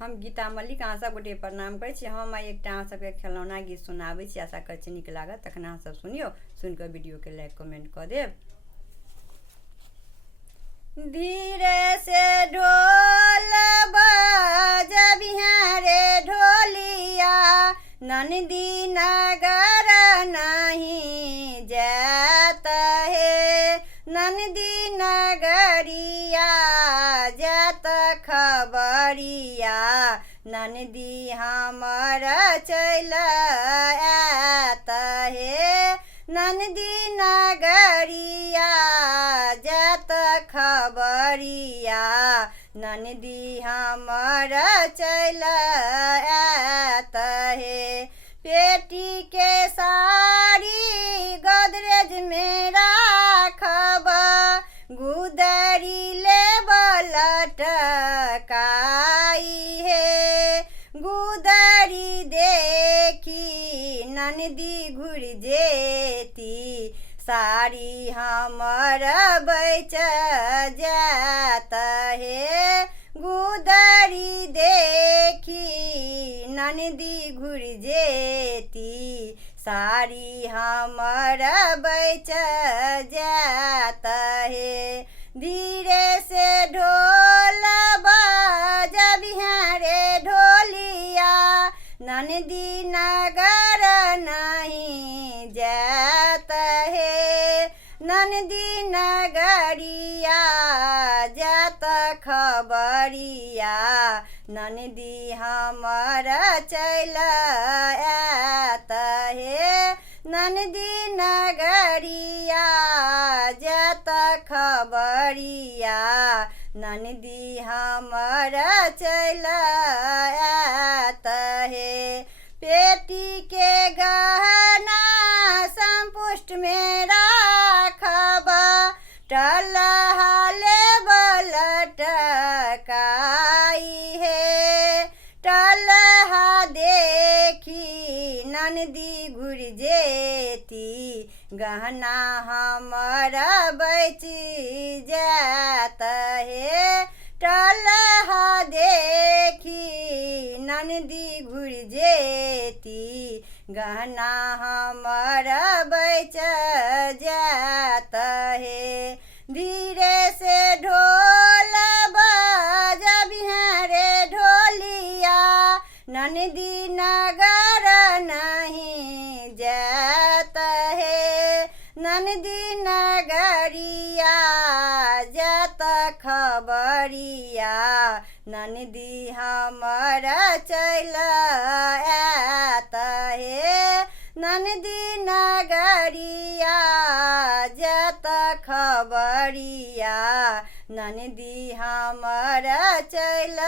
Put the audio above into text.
हम गीता मल्लिक अहाँ सब गोटे प्रणाम करै छी। हम आइ एकटा अहाँ सबके खेलौना गीत सुनाबै छी। आशा करै छी नीक लागत। तखन अहाँ सब सुनियौ, सुनिकऽ वीडियोके लाइक कमेंट कऽ देब। धीरे से ढोल बजबिहाँ रे ढोलिया, ननदी नगर नहीं जात हे। ननदी नगरिया जात खबरिया, ननदी हमर चल आत हे। ननदी नगरिया जात खबरिया, ननदी हमर चल आत हे। पेटी के साड़ी गोदरेज में राखब, गुदरी ले लटकाई हे। गुदरी देखी ननदी घुर जेती, साड़ी हमर बैच जात हे। गुदरी देखी ननदी घुर जेती, साड़ी हमर बैच जात हे। धीरे से ढोल बजबिहाँ रे ढोलिया, ननदी नगर नहीं जात हे। ननदी नगरिया जात खबरिया, ननदी हमर चल आत हे। ननदी नगरिया जात खबरिया, ननदी हमर चल आत हे। पेटी के गहना संपुष्ट में राखब, टलहा लेब लटकाई हे। टलहा देखी ननदी घुर जेती, गहना हमर बैच जात हे। टलहा देखी ननदी घुर जेती, गहना हमर बैच जात हे। धीरे से ढोल बजबिहाँ रे ढोलिया, ननदी नगर नहीं जात हे। ननदी नगरिया जात खबरिया, ननदी हमर चल आत हे। ननदी नगरिया जात खबरिया, ननदी हमर चल